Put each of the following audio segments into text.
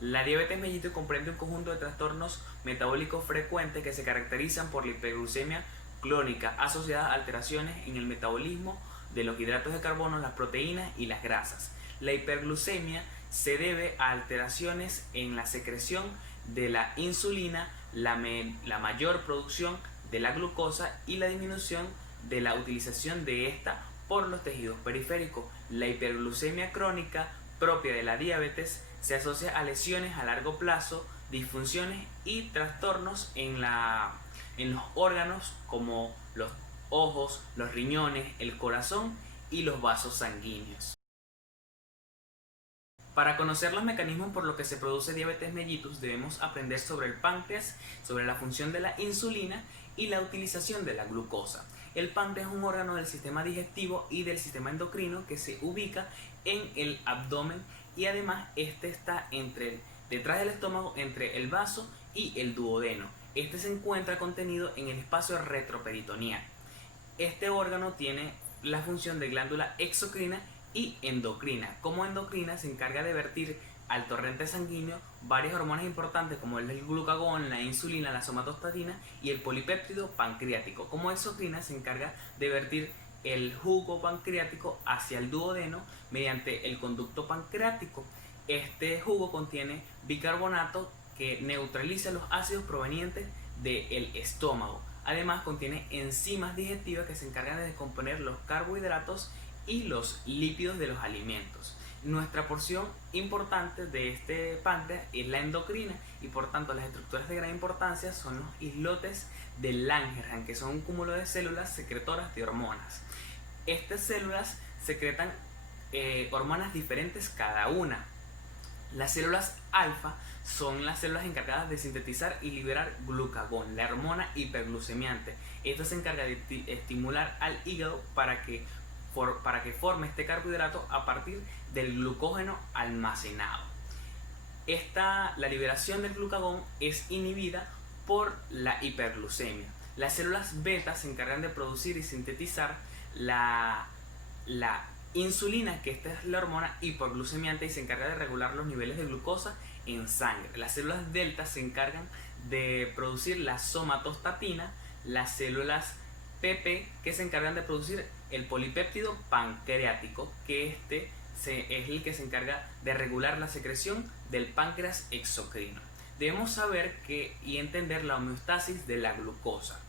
La diabetes mellitus comprende un conjunto de trastornos metabólicos frecuentes que se caracterizan por la hiperglucemia crónica asociada a alteraciones en el metabolismo de los hidratos de carbono, las proteínas y las grasas. La hiperglucemia se debe a alteraciones en la secreción de la insulina, la mayor producción de la glucosa y la disminución de la utilización de esta por los tejidos periféricos. La hiperglucemia crónica propia de la diabetes se asocia a lesiones a largo plazo, disfunciones y trastornos en los órganos como los ojos, los riñones, el corazón y los vasos sanguíneos. Para conocer los mecanismos por los que se produce diabetes mellitus debemos aprender sobre el páncreas, sobre la función de la insulina y la utilización de la glucosa. El páncreas es un órgano del sistema digestivo y del sistema endocrino que se ubica en el abdomen y además este está detrás del estómago entre el vaso y el duodeno. Este se encuentra contenido en el espacio retroperitoneal. Este órgano tiene la función de glándula exocrina y endocrina. Como endocrina se encarga de vertir al torrente sanguíneo varias hormonas importantes como el glucagón, la insulina, la somatostatina y el polipéptido pancreático. Como exocrina se encarga de vertir el jugo pancreático hacia el duodeno mediante el conducto pancreático. Este jugo contiene bicarbonato que neutraliza los ácidos provenientes del estómago. Además contiene enzimas digestivas que se encargan de descomponer los carbohidratos y los lípidos de los alimentos. Nuestra porción importante de este páncreas es la endocrina y por tanto las estructuras de gran importancia son los islotes de Langerhans, que son un cúmulo de células secretoras de hormonas. Estas células secretan hormonas diferentes cada una. Las células alfa son las células encargadas de sintetizar y liberar glucagón, la hormona hiperglucemiante. Esta se encarga de estimular al hígado para que forme este carbohidrato a partir del glucógeno almacenado. La liberación del glucagón es inhibida por la hiperglucemia. Las células beta se encargan de producir y sintetizar la insulina, que esta es la hormona hiperglucemiante y se encarga de regular los niveles de glucosa en sangre. Las células delta se encargan de producir la somatostatina, las células PP que se encargan de producir el polipéptido pancreático, que es el que se encarga de regular la secreción del páncreas exocrino. Debemos saber y entender la homeostasis de la glucosa,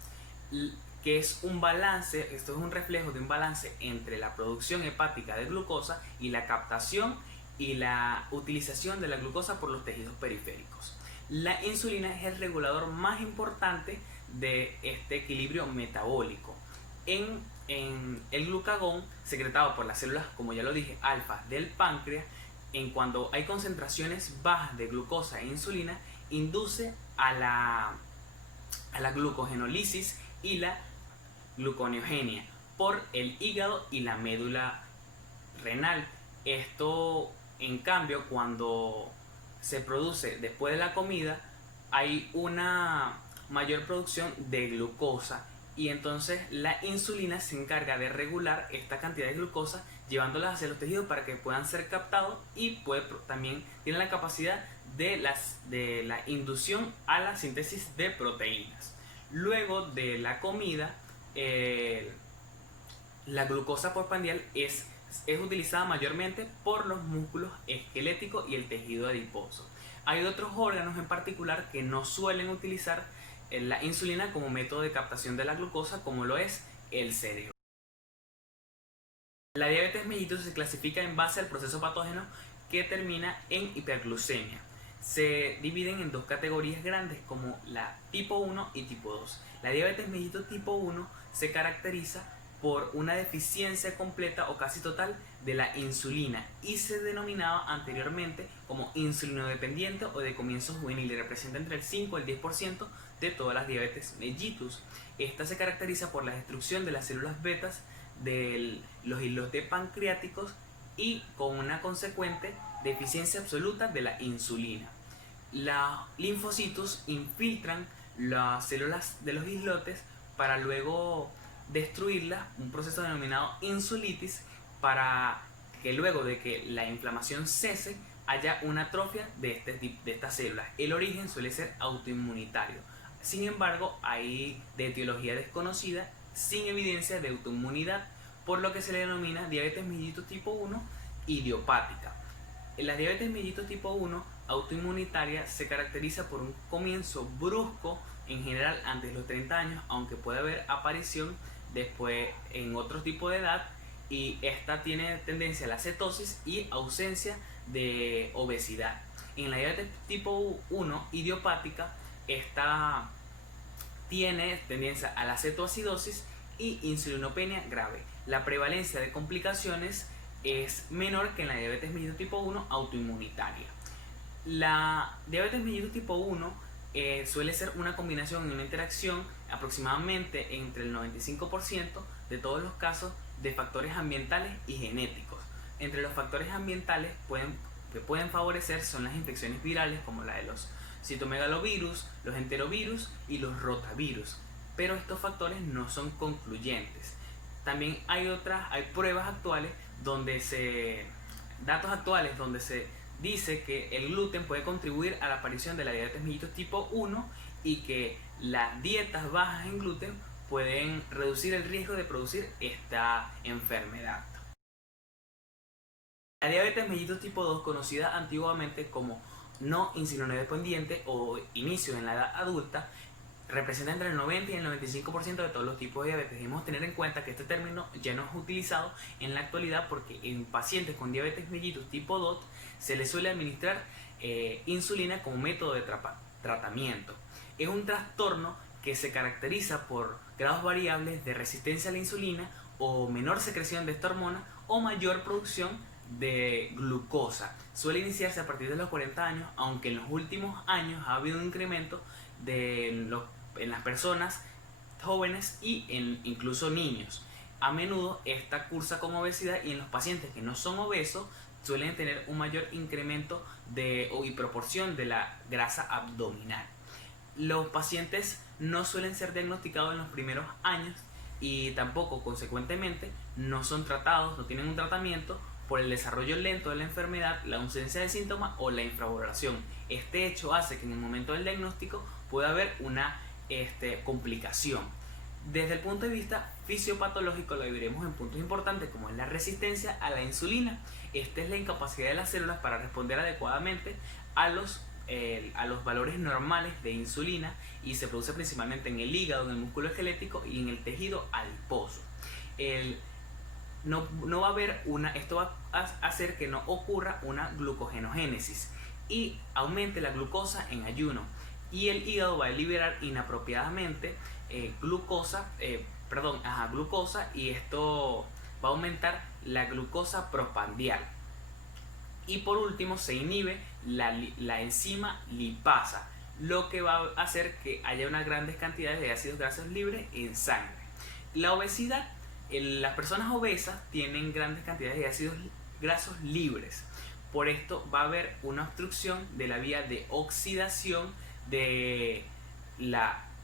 que es un balance, esto es un reflejo de un balance entre la producción hepática de glucosa y la captación y la utilización de la glucosa por los tejidos periféricos. La insulina es el regulador más importante de este equilibrio metabólico. En el glucagón secretado por las células, como ya lo dije, alfa del páncreas, cuando hay concentraciones bajas de glucosa e insulina, induce a la glucogenólisis y la gluconeogenia por el hígado y la médula renal. Esto, en cambio, cuando se produce después de la comida, hay una mayor producción de glucosa y entonces la insulina se encarga de regular esta cantidad de glucosa llevándolas hacia los tejidos para que puedan ser captados y también tiene la capacidad de la inducción a la síntesis de proteínas. Luego de la comida, la glucosa postprandial es utilizada mayormente por los músculos esqueléticos y el tejido adiposo. Hay otros órganos en particular que no suelen utilizar la insulina como método de captación de la glucosa, como lo es el cerebro. La diabetes mellitus se clasifica en base al proceso patógeno que termina en hiperglucemia. Se dividen en dos categorías grandes como la tipo 1 y tipo 2. La diabetes mellitus tipo 1 se caracteriza por una deficiencia completa o casi total de la insulina y se denominaba anteriormente como insulinodependiente o de comienzo juvenil y representa entre el 5 y el 10% de todas las diabetes mellitus. Esta se caracteriza por la destrucción de las células betas de los islotes pancreáticos y con una consecuente deficiencia absoluta de la insulina. Los linfocitos infiltran las células de los islotes para luego destruirlas, un proceso denominado insulitis, para que luego de que la inflamación cese haya una atrofia de estas células. El origen suele ser autoinmunitario. Sin embargo, hay de etiología desconocida, sin evidencia de autoinmunidad, por lo que se le denomina diabetes mellitus tipo 1 idiopática. La diabetes mellitus tipo 1 autoinmunitaria se caracteriza por un comienzo brusco, en general antes de los 30 años, aunque puede haber aparición después en otro tipo de edad, y esta tiene tendencia a la cetosis y ausencia de obesidad. En la diabetes tipo 1 idiopática, esta tiene tendencia a la cetoacidosis y insulinopenia grave. La prevalencia de complicaciones es menor que en la diabetes mellitus tipo 1 autoinmunitaria. La diabetes mellitus tipo 1 suele ser una combinación y una interacción aproximadamente entre el 95% de todos los casos de factores ambientales y genéticos. Entre los factores ambientales que pueden favorecer son las infecciones virales como la de los citomegalovirus, los enterovirus y los rotavirus, pero estos factores no son concluyentes. También hay pruebas actuales datos actuales donde se dice que el gluten puede contribuir a la aparición de la diabetes mellitus tipo 1 y que las dietas bajas en gluten pueden reducir el riesgo de producir esta enfermedad. La diabetes mellitus tipo 2, conocida antiguamente como no insulino dependiente o inicio en la edad adulta, representa entre el 90 y el 95% de todos los tipos de diabetes. Debemos tener en cuenta que este término ya no es utilizado en la actualidad porque en pacientes con diabetes mellitus tipo 2 se les suele administrar insulina como método de tratamiento. Es un trastorno que se caracteriza por grados variables de resistencia a la insulina o menor secreción de esta hormona o mayor producción de glucosa. Suele iniciarse a partir de los 40 años, aunque en los últimos años ha habido un incremento en las personas jóvenes y incluso niños. A menudo esta cursa con obesidad, y en los pacientes que no son obesos suelen tener un mayor incremento y proporción de la grasa abdominal. Los pacientes no suelen ser diagnosticados en los primeros años y tampoco consecuentemente no son tratados, no tienen un tratamiento por el desarrollo lento de la enfermedad, la ausencia de síntomas o la infravaloración. Este hecho hace que en el momento del diagnóstico pueda haber una complicación. Desde el punto de vista fisiopatológico lo dividiremos en puntos importantes como es la resistencia a la insulina. Esta es la incapacidad de las células para responder adecuadamente a los valores normales de insulina y se produce principalmente en el hígado, en el músculo esquelético y en el tejido adiposo. No va a haber esto va a hacer que no ocurra una glucogenogénesis y aumente la glucosa en ayuno, y el hígado va a liberar inapropiadamente glucosa y esto va a aumentar la glucosa postprandial. Y por último se inhibe la enzima lipasa, lo que va a hacer que haya unas grandes cantidades de ácidos grasos libres en sangre. La obesidad, las personas obesas tienen grandes cantidades de ácidos grasos libres. Por esto va a haber una obstrucción de la vía de oxidación del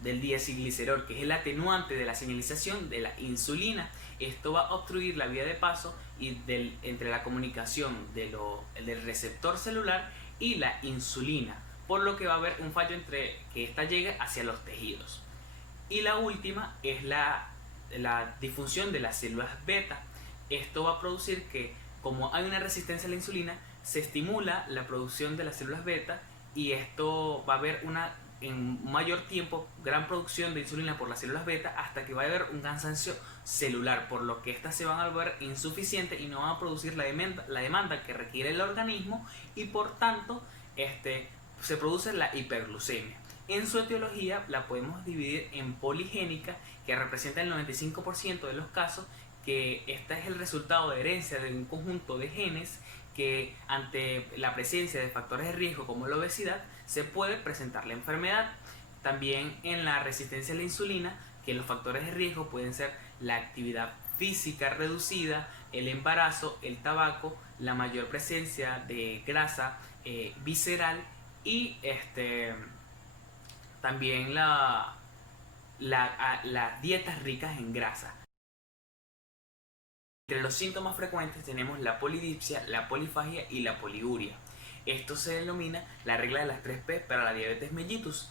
diacilglicerol, que es el atenuante de la señalización de la insulina. Esto va a obstruir la vía de paso entre la comunicación del receptor celular y la insulina, por lo que va a haber un fallo entre que ésta llegue hacia los tejidos. Y la última es la disfunción de las células beta. Esto va a producir que, como hay una resistencia a la insulina, se estimula la producción de las células beta, y esto va a haber en mayor tiempo gran producción de insulina por las células beta hasta que va a haber un cansancio celular, por lo que estas se van a volver insuficientes y no van a producir la demanda que requiere el organismo, y por tanto se produce la hiperglucemia. En su etiología la podemos dividir en poligénica, que representa el 95% de los casos, que esta es el resultado de herencia de un conjunto de genes que ante la presencia de factores de riesgo como la obesidad se puede presentar la enfermedad. También en la resistencia a la insulina, que los factores de riesgo pueden ser la actividad física reducida, el embarazo, el tabaco, la mayor presencia de grasa visceral y también las dietas ricas en grasa. Entre los síntomas frecuentes tenemos la polidipsia, la polifagia y la poliuria. Esto se denomina la regla de las 3P para la diabetes mellitus.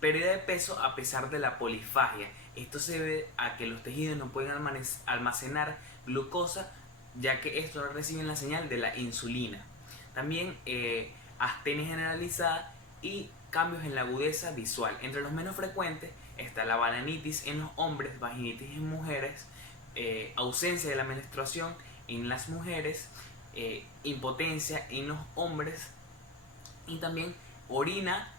Pérdida de peso a pesar de la polifagia. Esto se debe a que los tejidos no pueden almacenar glucosa, ya que estos no reciben la señal de la insulina. También astenia generalizada y cambios en la agudeza visual. Entre los menos frecuentes está la balanitis en los hombres, vaginitis en mujeres, ausencia de la menstruación en las mujeres, impotencia en los hombres y también orina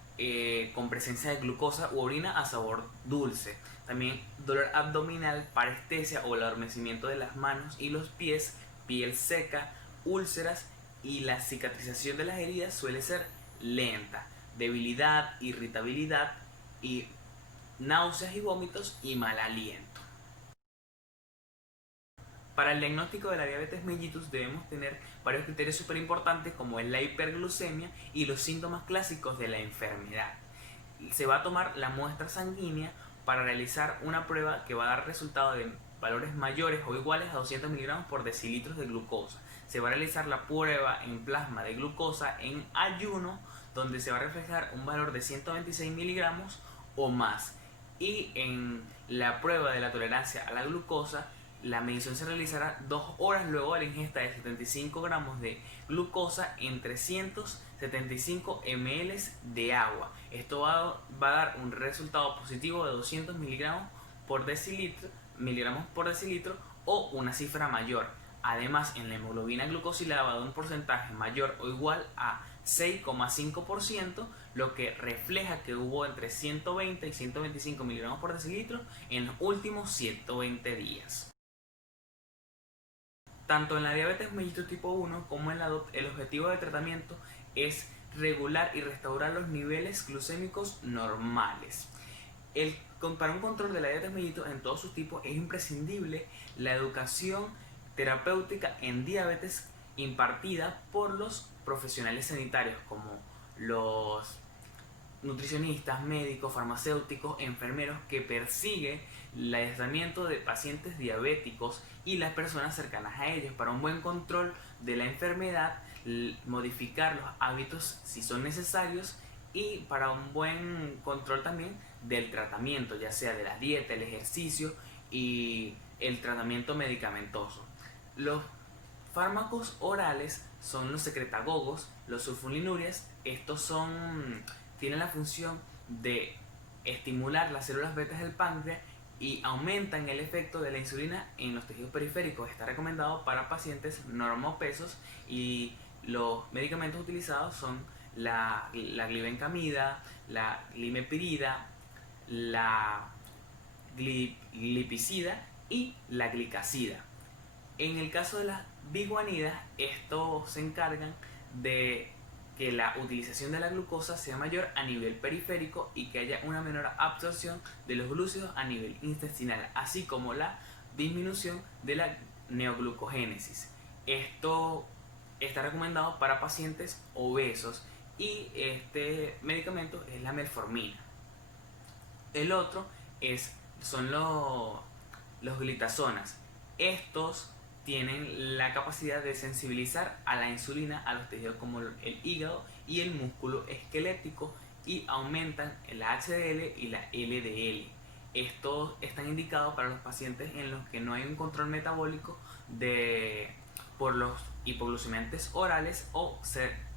con presencia de glucosa u orina a sabor dulce. También dolor abdominal, parestesia o el adormecimiento de las manos y los pies, piel seca, úlceras y la cicatrización de las heridas suele ser lenta. Debilidad, irritabilidad y náuseas y vómitos y mal aliento. Para el diagnóstico de la diabetes mellitus debemos tener varios criterios súper importantes como es la hiperglucemia y los síntomas clásicos de la enfermedad. Se va a tomar la muestra sanguínea para realizar una prueba que va a dar resultado de valores mayores o iguales a 200 miligramos por decilitros de glucosa. Se va a realizar la prueba en plasma de glucosa en ayuno, donde se va a reflejar un valor de 126 miligramos o más. Y en la prueba de la tolerancia a la glucosa, la medición se realizará 2 horas luego de la ingesta de 75 gramos de glucosa en 375 ml de agua. Esto va a dar un resultado positivo de 200 miligramos por decilitro o una cifra mayor. Además, en la hemoglobina glucosilada va a dar un porcentaje mayor o igual a 6,5%, lo que refleja que hubo entre 120 y 125 miligramos por decilitro en los últimos 120 días. Tanto en la diabetes mellitus tipo 1 como en la DOT, el objetivo de tratamiento es regular y restaurar los niveles glucémicos normales. Para un control de la diabetes mellitus en todos sus tipos es imprescindible la educación terapéutica en diabetes impartida por los profesionales sanitarios como los nutricionistas, médicos, farmacéuticos, enfermeros que persiguen el aislamiento de pacientes diabéticos y las personas cercanas a ellos para un buen control de la enfermedad, modificar los hábitos si son necesarios y para un buen control también del tratamiento, ya sea de la dieta, el ejercicio y el tratamiento medicamentoso. Los fármacos orales son los secretagogos, los sulfonilurias. Estos tienen la función de estimular las células betas del páncreas y aumentan el efecto de la insulina en los tejidos periféricos. Está recomendado para pacientes normopesos y los medicamentos utilizados son la glibencamida, la glimepirida, la glipizida y la glicazida. En el caso de las biguanidas, estos se encargan de que la utilización de la glucosa sea mayor a nivel periférico y que haya una menor absorción de los glúcidos a nivel intestinal, así como la disminución de la neoglucogénesis. Esto está recomendado para pacientes obesos y este medicamento es la metformina. El otro son los glitazonas. Estos tienen la capacidad de sensibilizar a la insulina a los tejidos como el hígado y el músculo esquelético y aumentan la HDL y la LDL. Estos están indicados para los pacientes en los que no hay un control metabólico por los hipoglucemiantes orales o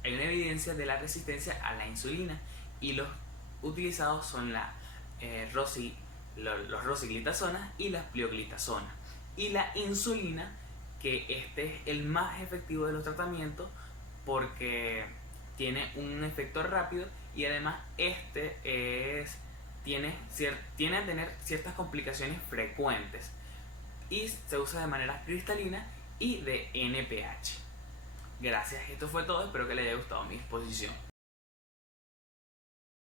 hay una evidencia de la resistencia a la insulina, y los utilizados son los rosiglitazonas y las plioglitazonas. Y la insulina, que este es el más efectivo de los tratamientos porque tiene un efecto rápido y además tiene a tener ciertas complicaciones frecuentes y se usa de manera cristalina y de NPH. Gracias, esto fue todo, espero que les haya gustado mi exposición.